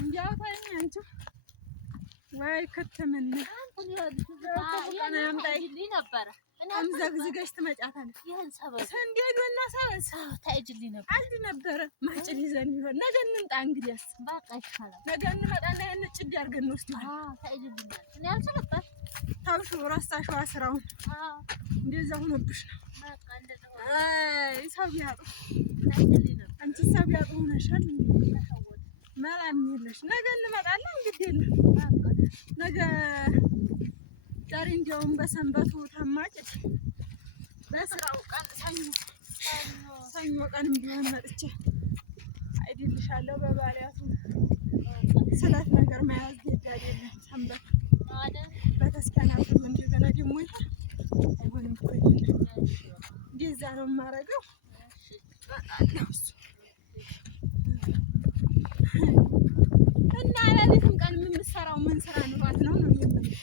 እንዲያው ታይኝ አንቺ ወይ ከተመነ እኔ ያምጣይልኝ ነበር አምዘግዝገሽ ትመጫታለሽ ይሄን ሰበዝ ሰንዴዶና ሰበዝ ታይጅልኝ ነበር አንድ ነበረ ማጭድ ይዘን ይሆን ነገ እንምጣ እንግዲያስ በቃ ይሻላል ነገ እንመጣና ያን ጭድ ያርገን ነው እስቲ ታይጅልኝ እኔ አልሰለበት ታውሹ ራስታሽው አስራውን እንደዛ ሆነብሽ ነው በቃ እንደው አይ ሰው ያጡ ታይጅልኝ ነበር አንቺ ሰው ያጡ ሆነሻል መላም የለሽ ነገ እንመጣለን እንግዲህ የለም ነገ ዛሬ እንደውም በሰንበቱ ተማጭድ በስራው ቀን ሰኞ ቀንም ቢሆን መጥቼ አይድልሻለሁ በባሪያቱ ስለት ነገር መያዝ ይዳል የለም ሰንበት በተስከና ሁሉ እንደገና ደግሞ ይሄ አይሆንም እኮ እንደዛ ነው የማደርገው እና ለሊትም ቀን የምትሰራው ምን ስራ ኑሯት ነው የምልሽ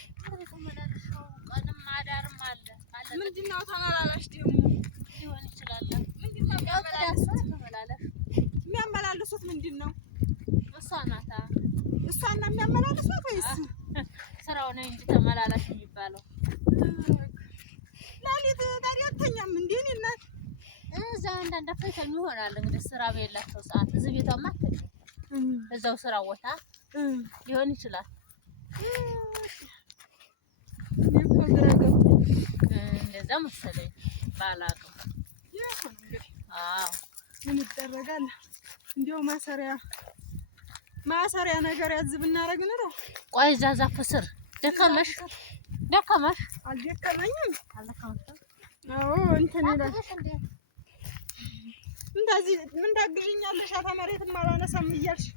ቀንም አዳርም አለ ምንድነው ተመላላሽ ደግሞ ሊሆን ይችላል ምንድነው ተመላላሽ የሚያመላልሱት ምንድነው እሷ ናታ እሷና የሚያመላልሱት ወይስ ስራው ነው እንጂ ተመላላሽ የሚባለው ለሊት ታዲያ አትተኛም እንዴ እኔ እናት እዛ አንዳንድ አፍሪካን ይሆናል እንግዲህ ስራ በሌላቸው ሰዓት እዚህ ቤቷማ አትተኛም እዛው ስራ ቦታ ሊሆን ይችላል እንደዛ መሰለኝ ባላቅም ያው እንግዲህ አዎ ምን ይደረጋል እንዴው ማሰሪያ ነገር ያዝ ብናረግ ነው ቆይ እዛ ዛፍ ስር ደከመሽ አልደከመኝም አዎ እንትን ይላል እንደዚህ ምን ታግዥኛለሽ አታመሬትም አላነሳም እያልሽ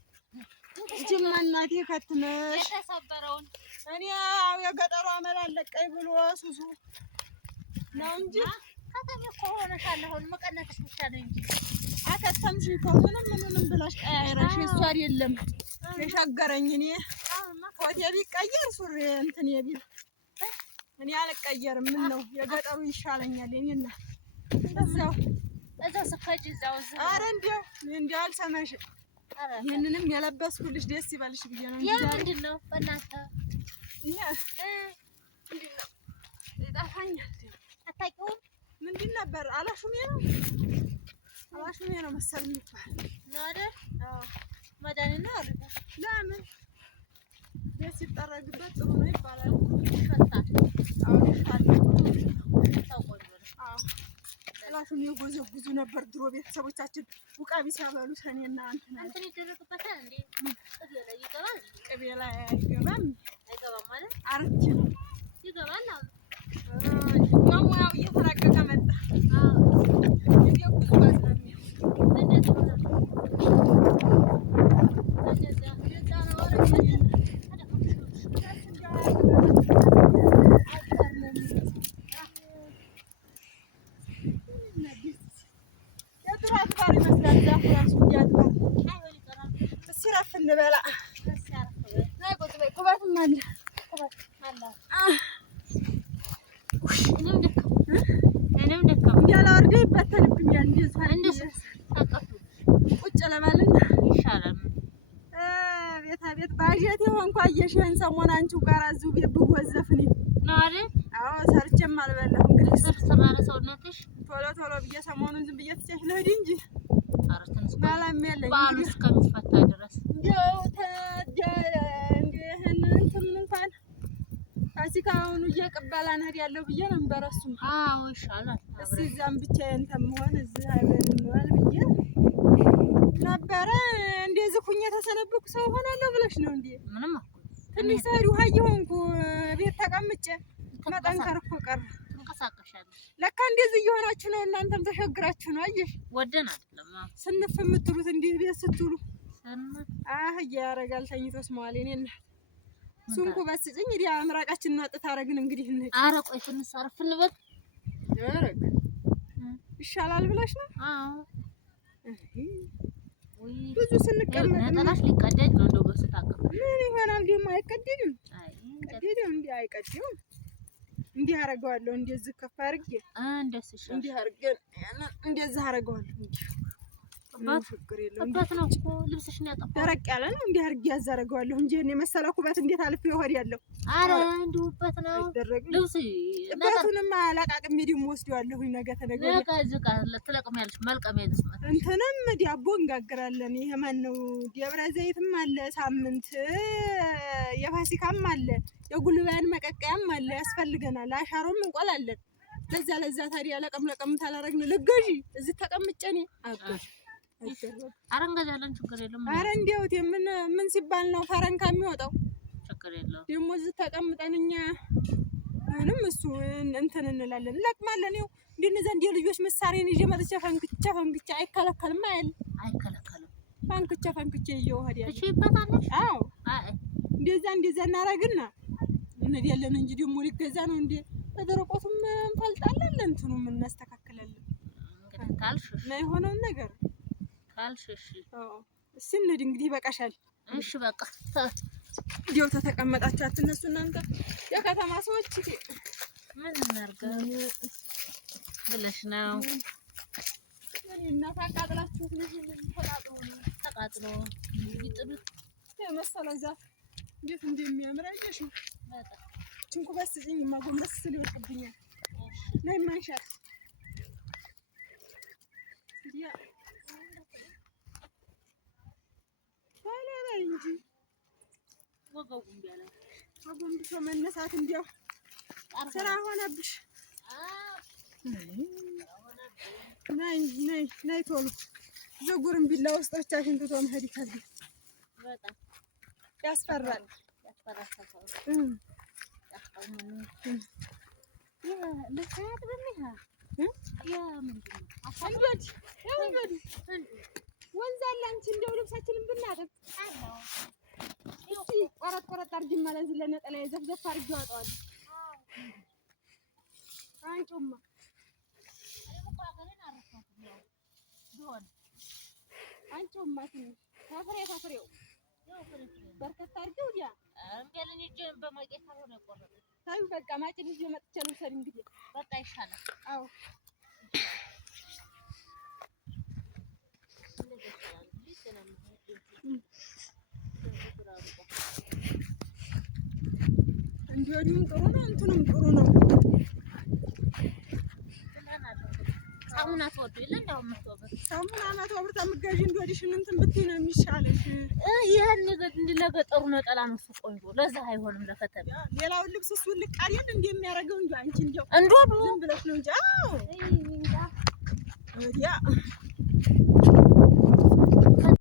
ጅማ እናቴ ከትመሽ የተሰበረውን እኔ የገጠሩ አመል አለቀኝ ብሎ ሱሱ ነው እንጂ ከተሜ እኮ ሆነሻል አሁን መቀነትሽ ብቻ ነው እንጂ አከተምሽ ከሆነ ምንም ብላሽ ቀያይራሽ እሱ አይደለም የሻገረኝ እኔ ኮቴ ቢቀየር ሱሪ እንትን የቢል እኔ አልቀየርም ምን ነው የገጠሩ ይሻለኛል የኔና እዛው ስከጅ እዛው ኧረ እንደው አልሰማሽም ይሄንንም የለበስኩልሽ ደስ ይበልሽ ብዬ ነው ያ ምንድነው በእናንተ ምንድነው ይጣፋኛል አታውቂውም ምንድን ነበር አላሹሜ ነው መሰል የሚባል ነው አይደል አዎ መድኃኒት ነው አይደል ለምን ደስ ይጠረግበት ጥሩ ነው ይባላል ፈታ አዎ ታቆዩ አዎ አላሹሜ ጎዘጉዙ ነበር ድሮ ቤተሰቦቻችን ውቃቢ ሲያበሉ ሰኔና እንትን ይደረግበታል እንዴ ቅቤ ላይ ይገባል ቅቤ ላይ አይገባም ማለት አርኪ ነው ይገባል ማሙያው እየተራቀቀ መጣ ይገቡዝ ባዝናሚ እንደዚህ እንበላ ናይ ቁጭ በይ ኩባትም አለ እኔም ደከም ያላወርደ ይበተንብኛል እንደዚህ ቁጭ ለማለት ይሻላል ቤት ባጀት የሆንኩ አየሽን ሰሞን አንቺው ጋር እዚሁ ቤት ብወዘፍኝ ነው አይደል አዎ ሰርቼም አልበላሁ እንግዲህ ስራ ሰውነትሽ ቶሎ ብዬ ሰሞኑን ዝም ብዬ ትጨሽ ልሂድ እንጂ አረተንስ ማላም የለኝ ባሉ እስከሚፈታ ድረስ እንደው እንትን እንኳን ፋሲካውን እየቀበላን ሄዳለሁ ብዬ ነበር እሱም አዎ ይሻላል እስኪ እዛም ብቻዬን ተምሆን እዚህ አይበልም ብዬ ነበረ እንደዚህ ሁኜ ተሰነብኩ ሰው ሆናለሁ ብለሽ ነው እንዴ ምንም ትንሽ ሰሪ ውሃ እየሆንኩ ቤት ተቀምጬ መጠንከር እኮ ቀረ ተንቀሳቀሻለሽ ለካ እንደዚህ እየሆናችሁ ነው እናንተም ተሸግራችሁ ነው አየሽ ወደን አይደለም ስንፍ የምትሉት እንዲህ ቤት ስትሉ ያረጋል ተኝቶስ መዋል እኔና ሱንኩ በስጭኝ እንዴ አምራቃችንን አጥታ አረግን እንግዲህ እንሂድ ኧረ ቆይ ትንሽ አረፍ እንበል ያረግ ይሻላል ብለሽ ነው አዎ ብዙ ስንቀመጥ ነጠላሽ ሊቀደድ ነው እንደው በስታቀፍ ምን ይሆናል ደግሞ አይቀደድም ቀደደም እንዴ አይቀደም እንዲህ አረጋዋለሁ እንደዚህ ከፍ አድርጌ እንደዚህ እንዲህ አድርጌ እንደዚህ አረጋዋለሁ አባት ነው እኮ ልብስሽን ያጠፋው። ደረቅ ያለ ነው እንዲህ አድርጌ ያዘረገዋለሁ እንጂ እኔ መሰለ ኩበት እንዴት አልፌ ይሆድ ያለው። አረ እንዲሁ በት ነው ልብስ በቱንም አላቃቅሜ ደግሞ ወስደዋለሁ ነገ ተነገ ወዲያ ዝቃ ለተለቅሚያለሽ መልቀሚያ ይስማል። እንትንም ዳቦ እንጋግራለን። ይሄ ማን ነው ደብረ ዘይትም አለ ሳምንት የፋሲካም አለ የጉልባን መቀቀያም አለ ያስፈልገናል። አሻሮም እንቆላለን። ለዛ ታዲያ ለቀም ታላረግን ልገዢ እዚህ ተቀምጬ እኔ አጎሽ ኧረ እንገዛለን ችግር የለም። ኧረ እንዲያውት ምን ሲባል ነው ፈረንካ የሚወጣው? ችግር የለም። ደግሞ እዚህ ተቀምጠን እኛ ምንም እሱ እንትን እንላለን እንለቅማለን። ይኸው እንደነዛ እንደ ልጆች መሳሪያን ይዤ መጥቼ ፈንክቼ አይከለከልም አይከለከልም። ፈንክቼ እየወህድ ያለ እሺ ይባታለሽ። አዎ እንደዛ እናረግና እንሄዳለን እንጂ ደግሞ ሊገዛ ነው እንዴ? በደረቆቱም እንፈልጣለን እንትኑም እናስተካክላለን። እንግዲህ ካልሽ እና የሆነውን ነገር ካልሽ እሺ እሺ እንሂድ እንግዲህ ይበቃሻል። እሺ በቃ እንዲያው ተተቀመጣችሁ አትነሱ እናንተ የከተማ ሰዎች ምን እናርገው ብለሽ ነው? እና ታቃጥላችሁ ተቃጥሎ ይጥሉት የመሰለ ዛፍ እንዴት እንደሚያምር አየሽ? በጣም ችንኩ በስጭኝ ማጎንበስ ስል ይወጣብኛል። ነይ ማንሻት ያ ታላላ እንጂ ወገቡም ቢያለ አጎንብሶ መነሳት እንዲያው ስራ ሆነብሽ። ነይ ቶሎ ዝጉርም ቢላ ውስጥ ብቻሽን ትቶ መሄድ ይከብዳል። በጣም ያስፈራል። ወንዝ አለ አንቺ እንደው ልብሳችንን ብናጥብ እስኪ ቆረጥ አድርጊማ ለዚህ ለነጠላዬ ዘፍዘፍ አድርጌ አወጣዋለሁ። አንቺማ አንቺማ ትንሽ ተፍሬው በርከት አድርጊው ያ እንገለኝ እጄን በማቄት ሆነ ቆረጠ። ታዩ በቃ ማጭድ ይዤ መጥቼ ልውሰድ እንግዲህ በቃ ይሻላል። አዎ እንዲያውም ጥሩ ነው እንትንም ጥሩ ነው። ሳሙና ተወዱ የለ እንደው የምትወበት ሳሙና ማቶ ብርታ ምጋዥ እንደወዲሽን እንትን ብትይ ነው የሚሻለሽ። ይሄን ለገጠሩ ነጠላ ነው እሱ ቆንጆ። ለዛ አይሆንም ለከተማ ሌላውን ልብስ እሱ ልቃል የት እንደሚያደርገው እንጂ አንቺ እንደው እንደው ዝም ብለሽ ነው እንጂ አዎ ያ